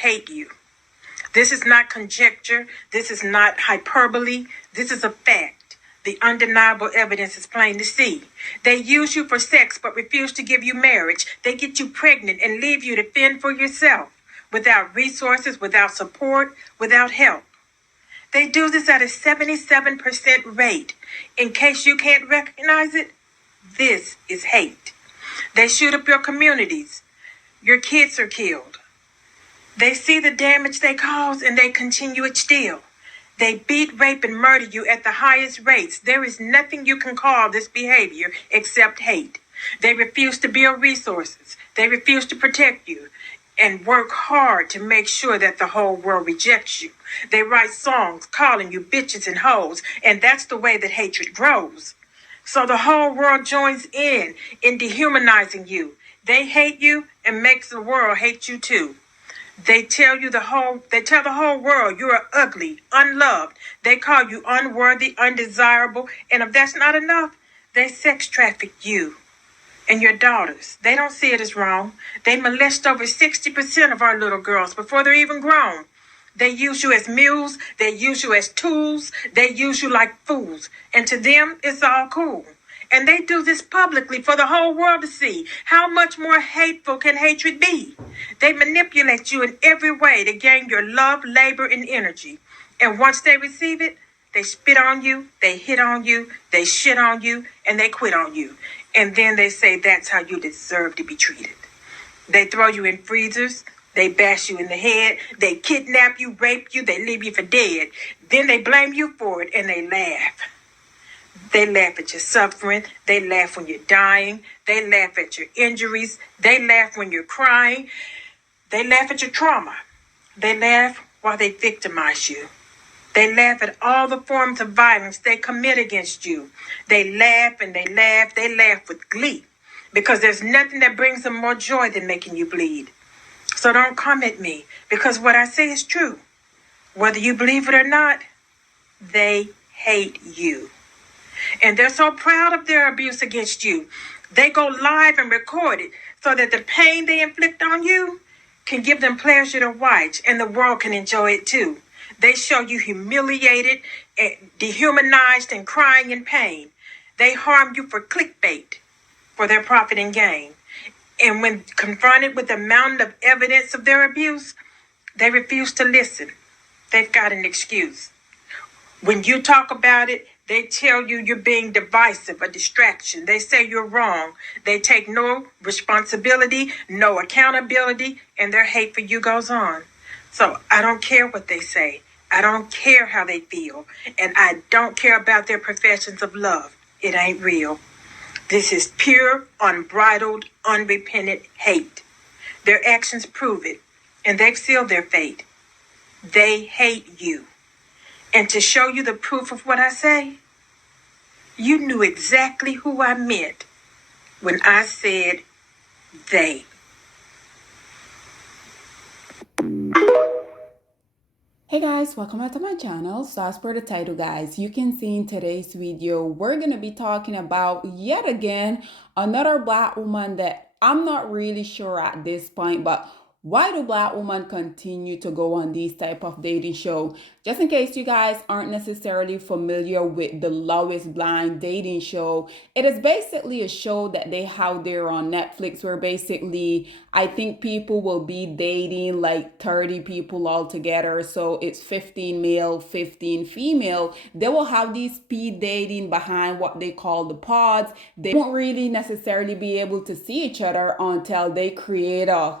hate you. This is not conjecture. This is not hyperbole. This is a fact. The undeniable evidence is plain to see. They use you for sex but refuse to give you marriage. They get you pregnant and leave you to fend for yourself, without resources, without support, without help. They do this at a 77% rate. In case you can't recognize it, this is hate. They shoot up your communities. Your kids are killed. They see the damage they cause and they continue it still. They beat, rape, and murder you at the highest rates. There is nothing you can call this behavior except hate. They refuse to build resources. They refuse to protect you and work hard to make sure that the whole world rejects you. They write songs calling you bitches and hoes, and that's the way that hatred grows. So the whole world joins in dehumanizing you. They hate you and makes the world hate you too. They tell the whole world you are ugly, unloved. They call you unworthy, undesirable, and if that's not enough, they sex traffic you and your daughters. They don't see it as wrong. They molest over 60% of our little girls before they're even grown. They use you as mules. They use you as tools. They use you like fools. And to them, it's all cool. And they do this publicly for the whole world to see. How much more hateful can hatred be? They manipulate you in every way to gain your love, labor, and energy. And once they receive it, they spit on you, they hit on you, they shit on you, and they quit on you. And then they say that's how you deserve to be treated. They throw you in freezers. They bash you in the head. They kidnap you, rape you, they leave you for dead. Then they blame you for it and they laugh. They laugh at your suffering. They laugh when you're dying. They laugh at your injuries. They laugh when you're crying. They laugh at your trauma. They laugh while they victimize you. They laugh at all the forms of violence they commit against you. They laugh and they laugh. They laugh with glee because there's nothing that brings them more joy than making you bleed. So don't come at me because what I say is true. Whether you believe it or not, they hate you. And they're so proud of their abuse against you. They go live and record it so that the pain they inflict on you can give them pleasure to watch and the world can enjoy it too. They show you humiliated, dehumanized, and crying in pain. They harm you for clickbait, for their profit and gain. And when confronted with the mountain of evidence of their abuse, they refuse to listen. They've got an excuse. When you talk about it, they tell you you're being divisive, a distraction. They say you're wrong. They take no responsibility, no accountability, and their hate for you goes on. So I don't care what they say. I don't care how they feel. And I don't care about their professions of love. It ain't real. This is pure, unbridled, unrepentant hate. Their actions prove it, and they've sealed their fate. They hate you. And to show you the proof of what I say, you knew exactly who I meant when I said they. Hey guys, welcome back to my channel. So as per the title, guys, you can see in today's video, we're going to be talking about yet again another Black woman that I'm not really sure at this point, but why do Black women continue to go on these type of dating show? Just in case you guys aren't necessarily familiar with the Love is Blind dating show, it is basically a show that they have there on Netflix where basically I think people will be dating like 30 people all together. So it's 15 male, 15 female. They will have these speed dating behind what they call the pods. They won't really necessarily be able to see each other until they create a,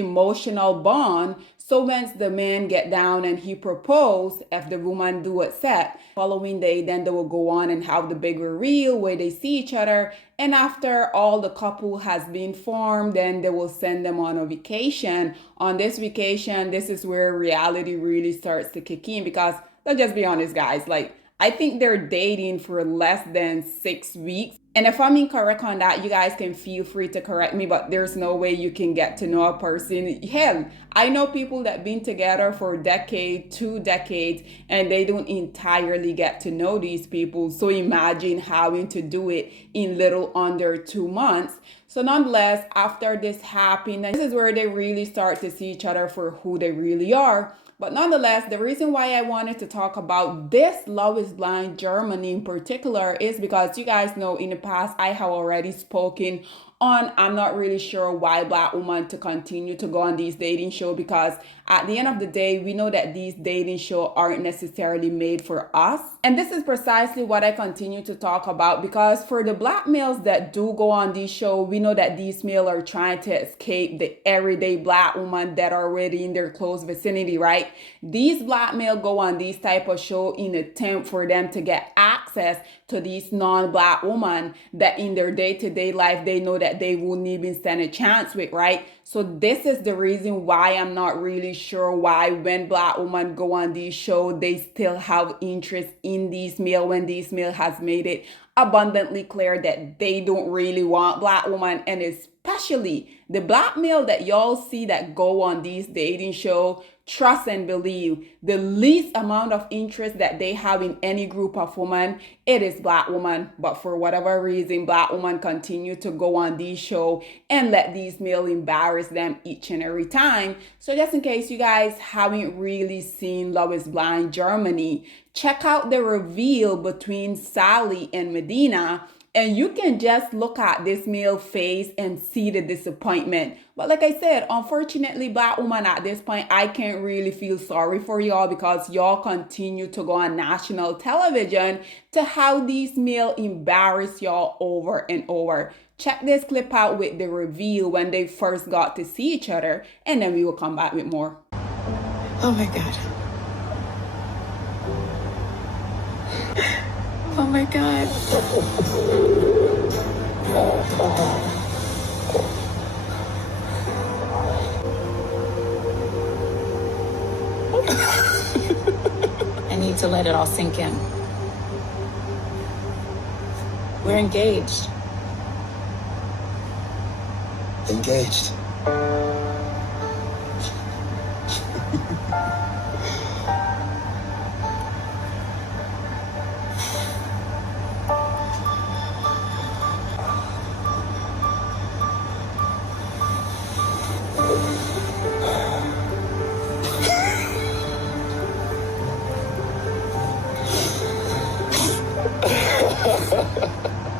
emotional bond. So once the man get down and he propose, if the woman do accept, following day, then they will go on and have the big reveal where they see each other. And after all the couple has been formed, then they will send them on a vacation. On this vacation, this is where reality really starts to kick in because let's just be honest, guys, like I think they're dating for less than 6 weeks. And if I'm incorrect on that, you guys can feel free to correct me, but there's no way you can get to know a person. Hell, I know people that been together for a decade, 2 decades, and they don't entirely get to know these people. So imagine having to do it in little under 2 months. So nonetheless, after this happened, this is where they really start to see each other for who they really are. But nonetheless, the reason why I wanted to talk about this Love is Blind Germany in particular is because you guys know in the past I have already spoken on I'm not really sure why black women to continue to go on these dating shows, because at the end of the day we know that these dating shows aren't necessarily made for us. And this is precisely what I continue to talk about, because for the black males that do go on these shows, we know that these males are trying to escape the everyday black woman that are already in their close vicinity, right? These black males go on these type of show in attempt for them to get access to these non-black women that in their day-to-day life they know that they wouldn't even stand a chance with, right? So this is the reason why I'm not really sure why when black women go on these shows, they still have interest in these male when these male has made it abundantly clear that they don't really want black women. And especially the black male that y'all see that go on these dating shows, trust and believe, the least amount of interest that they have in any group of women, it is black women. But for whatever reason, black women continue to go on these shows and let these males embarrass them each and every time. So just in case you guys haven't really seen Love is Blind Germany, check out the reveal between Sally and Medina, and you can just look at this male face and see the disappointment. But like I said, unfortunately, black woman at this point, I can't really feel sorry for y'all, because y'all continue to go on national television to how these male embarrass y'all over and over. Check this clip out with the reveal when they first got to see each other, and then we will come back with more. Oh my God. Oh my God. I need to let it all sink in. We're engaged. Engaged.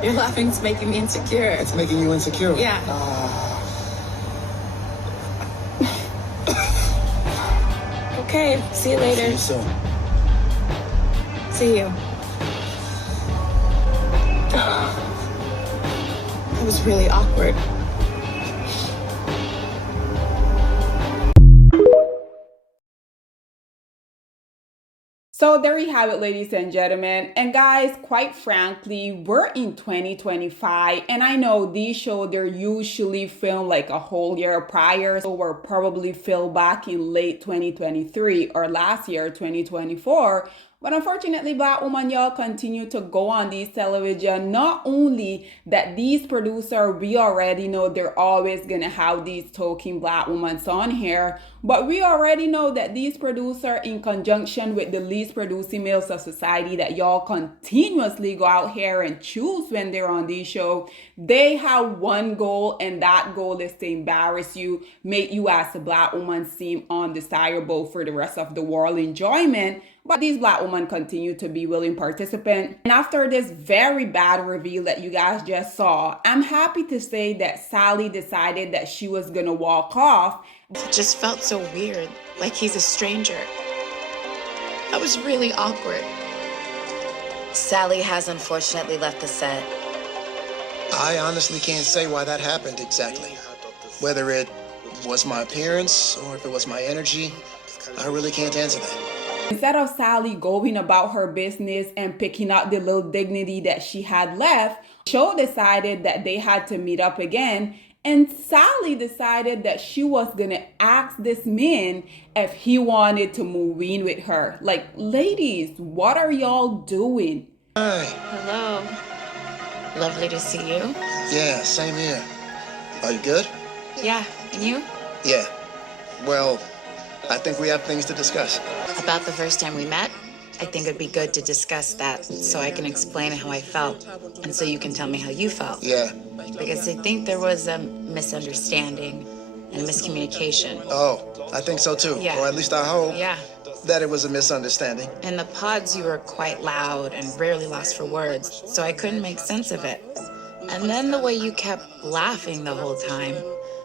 Your laughing's making me insecure. It's making you insecure. Yeah. Okay, see you later. See you soon. See you. It was really awkward. So there you have it, ladies and gentlemen. And guys, quite frankly, we're in 2025, and I know these shows, they're usually filmed like a whole year prior, so were probably filmed back in late 2023 or last year, 2024. But unfortunately, black women, y'all continue to go on these television. Not only that these producers, we already know they're always gonna have these token black women on here, but we already know that these producers, in conjunction with the least producing males of society that y'all continuously go out here and choose when they're on these shows, they have one goal, and that goal is to embarrass you, make you as a black woman seem undesirable for the rest of the world enjoyment. But these black women continue to be willing participants. And after this very bad reveal that you guys just saw, I'm happy to say that Sally decided that she was gonna walk off. It just felt so weird, like he's a stranger. That was really awkward. Sally has unfortunately left the set. I honestly can't say why that happened exactly. Whether it was my appearance or if it was my energy, I really can't answer that. Instead of Sally going about her business and picking up the little dignity that she had left, Joe decided that they had to meet up again. And Sally decided that she was gonna ask this man if he wanted to move in with her. Like, ladies, what are y'all doing? Hi. Hello. Lovely to see you. Yeah, same here. Are you good? Yeah, and you? Yeah. Well, I think we have things to discuss. About the first time we met, I think it'd be good to discuss that so I can explain how I felt and so you can tell me how you felt. Yeah. Because I think there was a misunderstanding and miscommunication. Oh, I think so too. Yeah. Or at least I hope Yeah. that it was a misunderstanding. In the pods, you were quite loud and rarely lost for words, so I couldn't make sense of it. And then the way you kept laughing the whole time.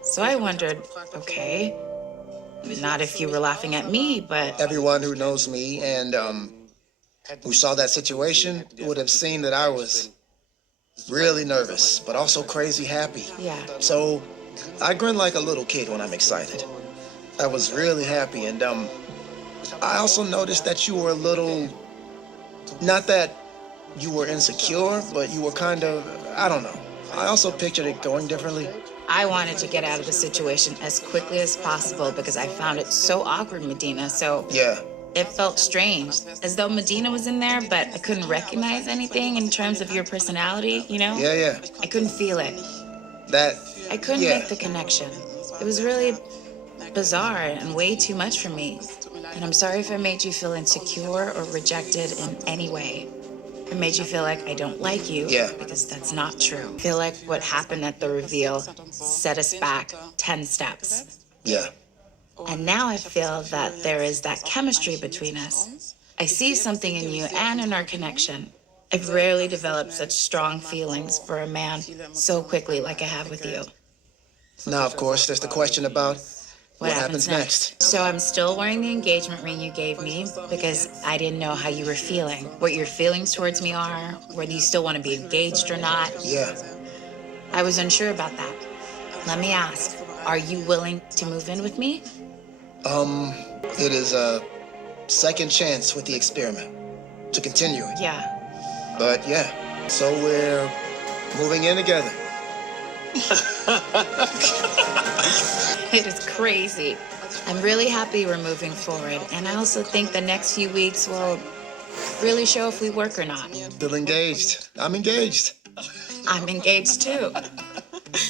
So I wondered, okay, not if you were laughing at me, but Everyone who knows me and who saw that situation would have seen that I was really nervous, but also crazy happy. yeah. So I grin like a little kid when I'm excited. I was really happy, and I also noticed that you were a little, not that you were insecure, but you were kind of, I don't know. I also pictured it going differently. I wanted to get out of the situation as quickly as possible because I found it so awkward, Medina. So Yeah. it felt strange, as though Medina was in there, but I couldn't recognize anything in terms of your personality, you know? Yeah. I couldn't feel it. That, I couldn't yeah. make the connection. It was really bizarre and way too much for me. And I'm sorry if I made you feel insecure or rejected in any way. I made you feel like I don't like you. Yeah. Because that's not true. I feel like what happened at the reveal set us back 10 steps. Yeah. And now I feel that there is that chemistry between us. I see something in you and in our connection. I've rarely developed such strong feelings for a man so quickly like I have with you. Now, of course, there's the question about What happens next? So I'm still wearing the engagement ring you gave me because I didn't know how you were feeling, what your feelings towards me are, whether you still want to be engaged or not. Yeah. I was unsure about that. Let me ask, are you willing to move in with me? It is a second chance with the experiment to continue it. Yeah. But yeah, so we're moving in together. It is crazy. I'm really happy we're moving forward, and I also think the next few weeks will really show if we work or not. Still engaged. I'm engaged. I'm engaged too.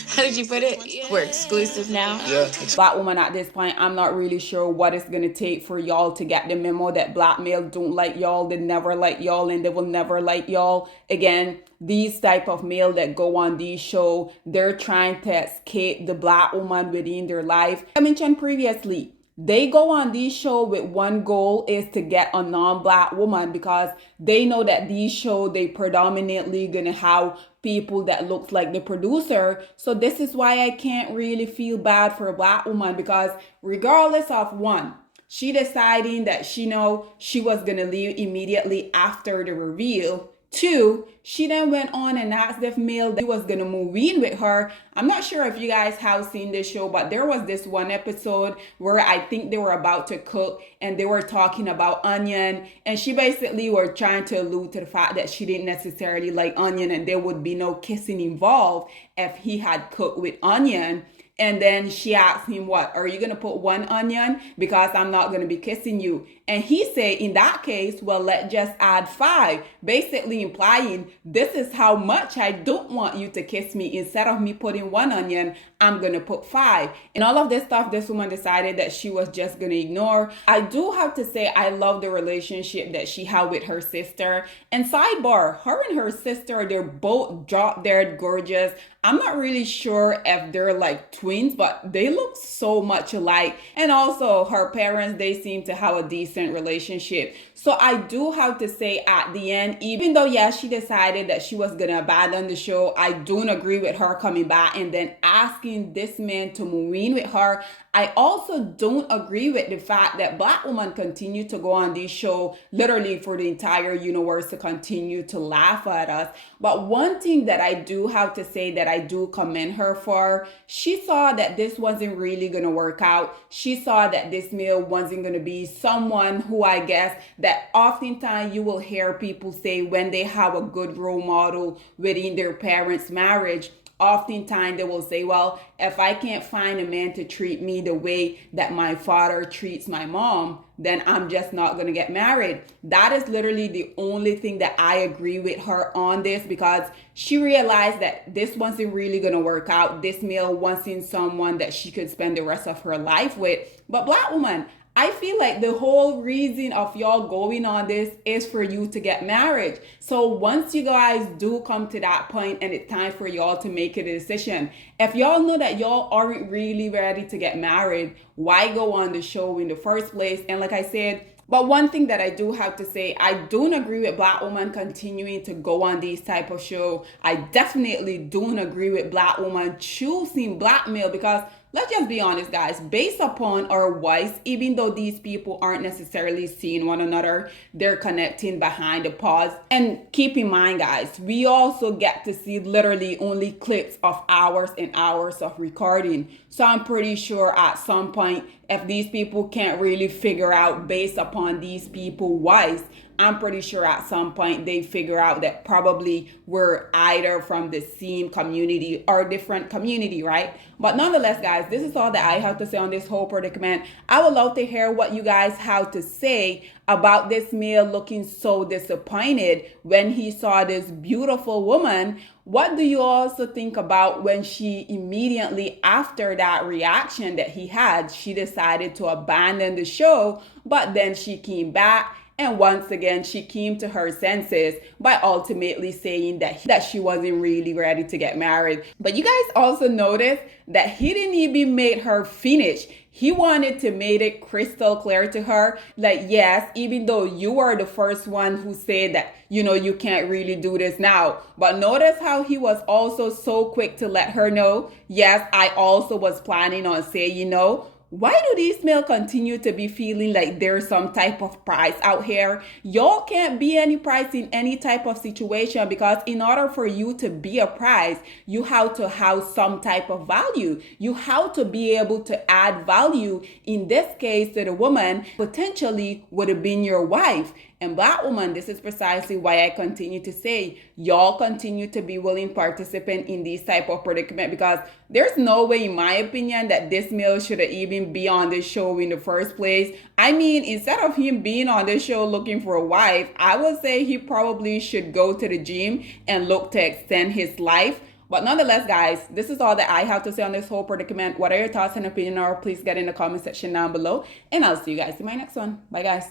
How did you put it? We're exclusive now? Yeah. Black woman, at this point, I'm not really sure what it's gonna take for y'all to get the memo that black male don't like y'all, they never like y'all, and they will never like y'all. Again, these type of male that go on these show, they're trying to escape the black woman within their life. I mentioned previously, they go on these show with one goal is to get a non-black woman because they know that these show they predominantly gonna have people that looks like the producer. So this is why I can't really feel bad for a black woman, because regardless of one, she deciding that she know she was gonna leave immediately after the reveal. Two, she then went on and asked if male that was gonna move in with her. I'm not sure if you guys have seen this show, but there was this one episode where I think they were about to cook and they were talking about onion, and she basically were trying to allude to the fact that she didn't necessarily like onion and there would be no kissing involved if he had cooked with onion. And then she asked him, what, are you going to put one onion? Because I'm not going to be kissing you. And he said, in that case, well, let's just add 5. Basically implying, this is how much I don't want you to kiss me. Instead of me putting 1 onion, I'm going to put 5. And all of this stuff, this woman decided that she was just going to ignore. I do have to say, I love the relationship that she had with her sister. And sidebar, her and her sister, they're both drop dead gorgeous. I'm not really sure if they're like twins, but they look so much alike. And also her parents, they seem to have a decent relationship. So I do have to say at the end, even though, yeah, she decided that she was going to abandon the show, I don't agree with her coming back and then asking this man to move in with her. I also don't agree with the fact that black women continue to go on this show literally for the entire universe to continue to laugh at us. But one thing that I do have to say that I do commend her for, she saw that this wasn't really going to work out. She saw that this male wasn't going to be someone who, I guess, that oftentimes you will hear people say when they have a good role model within their parents' marriage, oftentimes they will say, well, if I can't find a man to treat me the way that my father treats my mom, then I'm just not going to get married. That is literally the only thing that I agree with her on this, because she realized that this wasn't really going to work out. This male wasn't someone that she could spend the rest of her life with. But Black woman, I feel like the whole reason of y'all going on this is for you to get married. So once you guys do come to that point and it's time for y'all to make a decision, if y'all know that y'all aren't really ready to get married, why go on the show in the first place? And like I said, but one thing that I do have to say, I don't agree with Black women continuing to go on these type of show. I definitely don't agree with Black women choosing blackmail, because let's just be honest, guys, based upon our voice, even though these people aren't necessarily seeing one another, they're connecting behind the pause. And keep in mind, guys, we also get to see literally only clips of hours and hours of recording. So I'm pretty sure at some point, if these people can't really figure out based upon these people's voice, I'm pretty sure at some point they figure out that probably we're either from the same community or different community, right? But nonetheless, guys, this is all that I have to say on this whole predicament. I would love to hear what you guys have to say about this male looking so disappointed when he saw this beautiful woman. What do you also think about when she immediately after that reaction that he had, she decided to abandon the show, but then she came back and once again, she came to her senses by ultimately saying that she wasn't really ready to get married. But you guys also notice that he didn't even make her finish. He wanted to make it crystal clear to her, like, yes, even though you are the first one who said that, you can't really do this now. But notice how he was also so quick to let her know, yes, I also was planning on saying no. Why do these males continue to be feeling like there's some type of price out here? Y'all can't be any price in any type of situation, because in order for you to be a price, you have to have some type of value. You have to be able to add value. In this case, to the woman, potentially would have been your wife. And Black woman, this is precisely why I continue to say, y'all continue to be willing participant in these type of predicament, because there's no way, in my opinion, that this male should have even be on this show in the first place. I mean, instead of him being on this show looking for a wife, I would say he probably should go to the gym and look to extend his life. But nonetheless, guys, this is all that I have to say on this whole predicament. What are your thoughts and opinion, or please get in the comment section down below. And I'll see you guys in my next one. Bye, guys.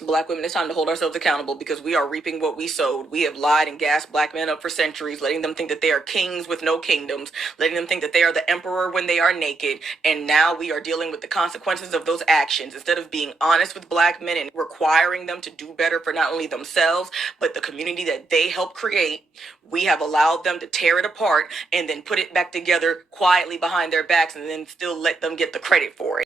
Black women, it's time to hold ourselves accountable, because we are reaping what we sowed. We have lied and gassed Black men up for centuries, letting them think that they are kings with no kingdoms, letting them think that they are the emperor when they are naked. And now we are dealing with the consequences of those actions. Instead of being honest with Black men and requiring them to do better for not only themselves, but the community that they helped create, we have allowed them to tear it apart and then put it back together quietly behind their backs, and then still let them get the credit for it.